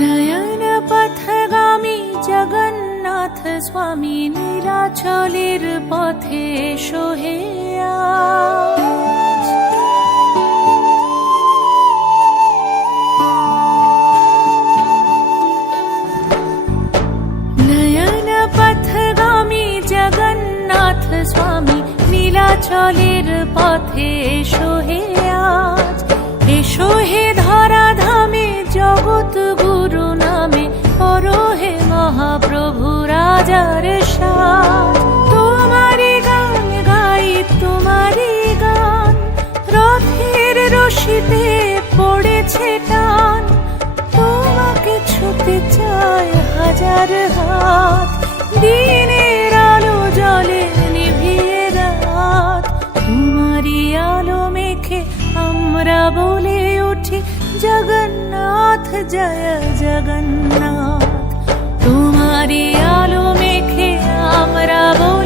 নয়ন পথগামী জগন্নাথ স্বামী নীলাচলের পথে এসো হে আজ। নয়ন পথগামী জগন্নাথ স্বামী নীলাচলের পথে এসো হে আজ। এসো হে ধরাধামে জগৎ গুরু নামে করো হে মহাপ্রভু রাজার সাজ। তোমারি গান গাই তোমারি গান, রথের রশিতে পড়েছে টান। তোমাকে ছুতে চায় হাজার হাত, দিনের আলো জলে নিভিয়ে রাত। তোমারি আলো মেখে আমরা বলে উঠি জগন্নাথ জয় জগন্নাথ। তোমারি আলো মেখে আমরা বলে